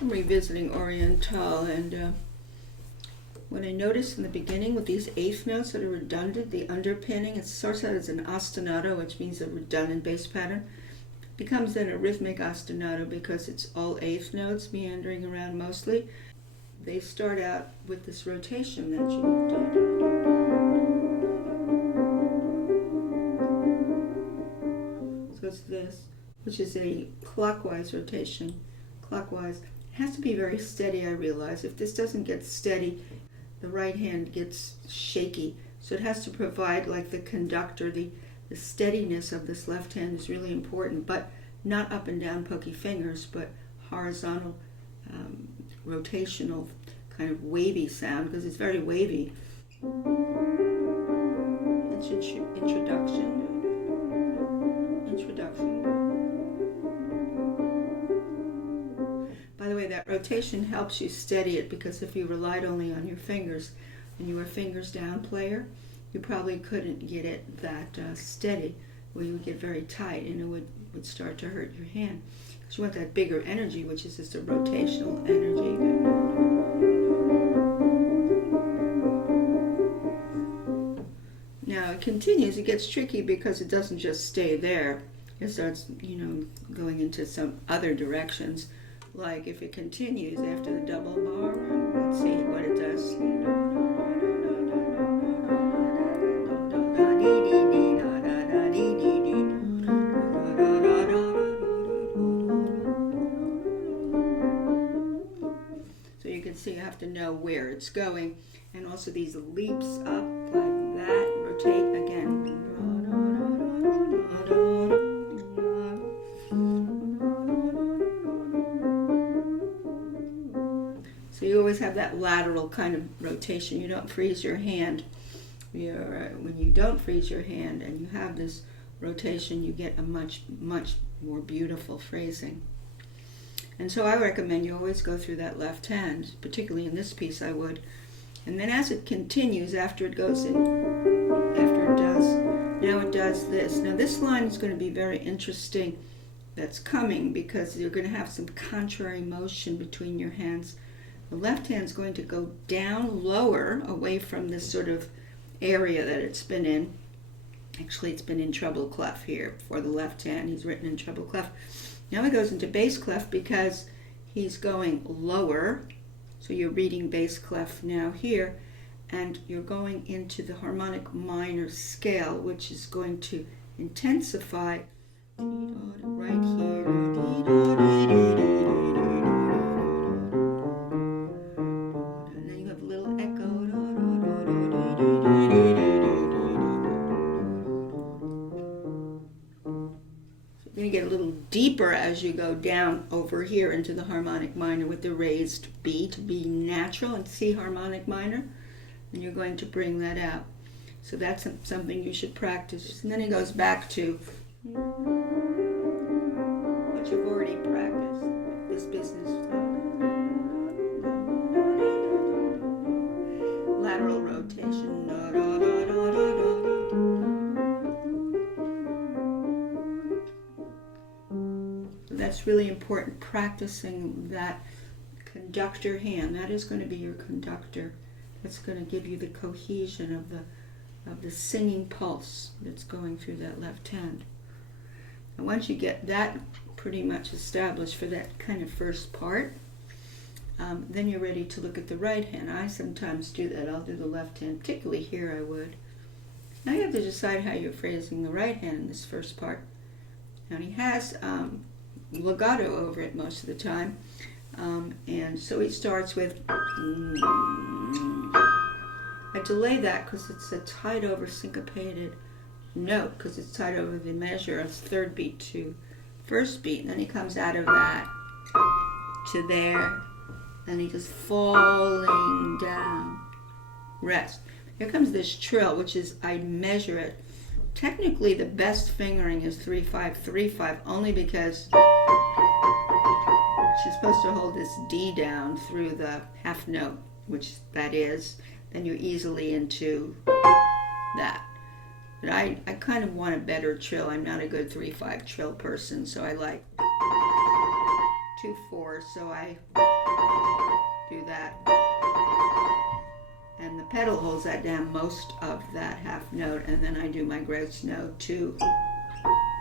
I'm revisiting Oriental, and what I noticed in the beginning with these eighth notes that are redundant, the underpinning, it starts out as an ostinato, which means a redundant bass pattern, becomes then a rhythmic ostinato because it's all eighth notes meandering around mostly. They start out with this rotation that you do. So it's this, which is a clockwise rotation. Clockwise. It has to be very steady, I realize. If this doesn't get steady, the right hand gets shaky. So it has to provide, like the conductor, the steadiness of this left hand is really important, but not up and down pokey fingers, but horizontal, rotational, kind of wavy sound, because it's very wavy. Introduction. By the way, that rotation helps you steady it, because if you relied only on your fingers and you were a fingers down player, you probably couldn't get it that steady, where you would get very tight and it would start to hurt your hand. Because you want that bigger energy, which is just a rotational energy. Now it continues, it gets tricky because it doesn't just stay there. It starts, going into some other directions. Like if it continues after the double bar, let's see what it does. So you can see you have to know where it's going. And also these leaps up like that, rotate again. So you always have that lateral kind of rotation. You don't freeze your hand. When you don't freeze your hand and you have this rotation, you get a much, much more beautiful phrasing. And so I recommend you always go through that left hand, particularly in this piece I would. And then as it continues, after it does this. Now this line is going to be very interesting that's coming, because you're going to have some contrary motion between your hands. The left hand's going to go down lower, away from this sort of area that it's been in. Actually, it's been in treble clef here for the left hand. He's written in treble clef. Now he goes into bass clef because he's going lower. So you're reading bass clef now here, and you're going into the harmonic minor scale, which is going to intensify right here. And then you have a little echo. So you're going to get a little deeper as you go down over here into the harmonic minor with the raised B to be natural and C harmonic minor. And you're going to bring that out. So that's something you should practice. And then he goes back to what you've already practiced, this business. Lateral rotation. That's really important, practicing that conductor hand. That is going to be your conductor. That's going to give you the cohesion of the singing pulse that's going through that left hand. And once you get that pretty much established for that kind of first part, then you're ready to look at the right hand. I sometimes do that. I'll do the left hand, particularly here I would. Now you have to decide how you're phrasing the right hand in this first part. Now he has legato over it most of the time, and so he starts with I delay that because it's a tied over syncopated note, because it's tied over the measure of third beat to first beat, and then he comes out of that to there, and he just falling down, rest. Here comes this trill, which is, I measure it. Technically the best fingering is 3-5-3-5, only because she's supposed to hold this D down through the half note, which that is. Then you're easily into that. But I kind of want a better trill. I'm not a good 3-5 trill person, so I like 2/4, so I do that. And the pedal holds that down most of that half note, and then I do my gross note 2.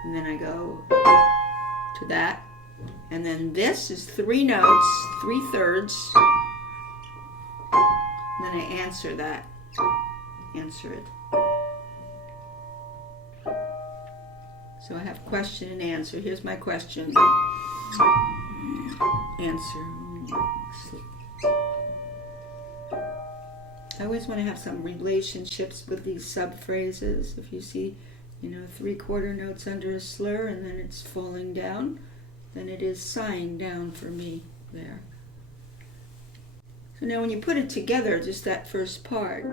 And then I go to that. And then this is 3 notes, 3/3. And then I answer that. Answer it. So I have question and answer. Here's my question. Answer. I always want to have some relationships with these subphrases. If you see, 3/4 notes under a slur and then it's falling down, then it is sighing down for me there. So now when you put it together, just that first part.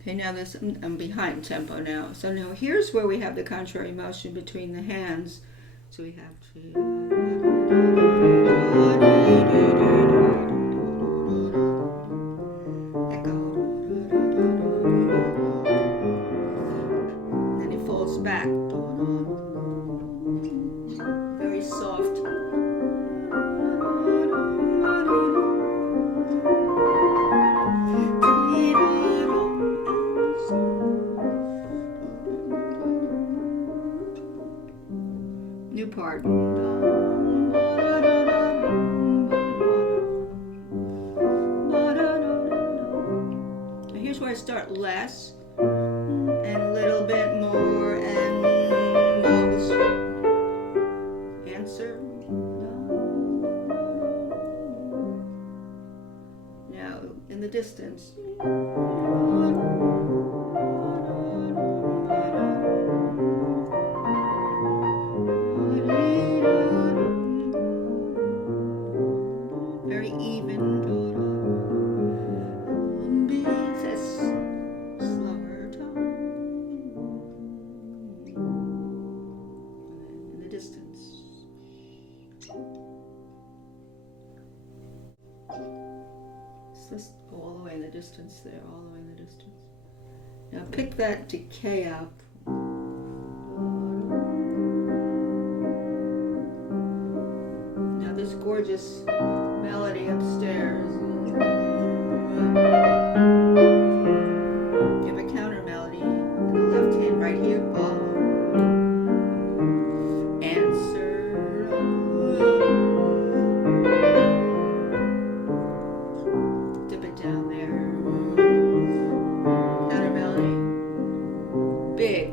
Okay, now this, I'm behind tempo now. So now here's where we have the contrary motion between the hands. So we have echo. And then it falls back. Very soft. New part. Here's where I start less and a little bit more and most. Answer. Now in the distance. Very even. Slower tone. In the distance. Let's go all the way in the distance there, all the way in the distance. Now pick that decay up. Now this gorgeous melody upstairs. You have a counter melody in the left hand right here. Answer. Dip it down there. Counter melody. Big.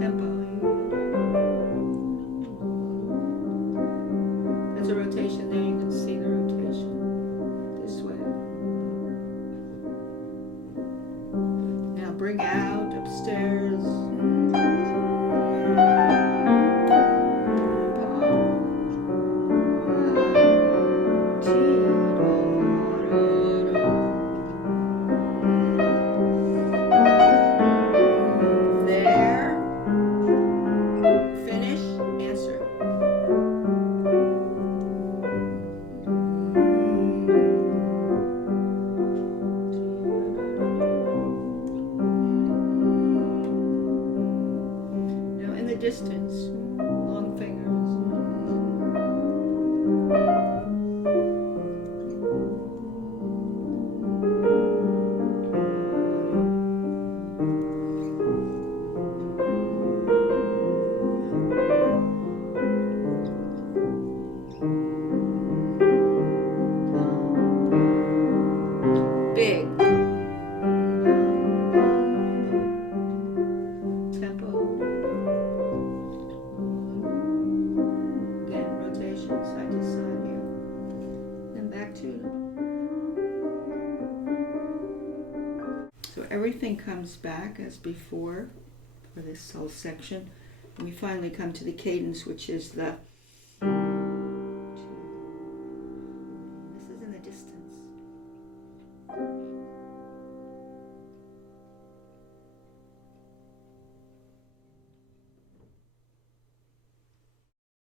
Tempo. There's a rotation there. You can see the rotation this way. Now bring out upstairs. There. Finish. Answer. Now in the distance, long fingers. Big. Tempo. Again, rotation side to side here. Then back to. So everything comes back as before for this whole section. And we finally come to the cadence, which is the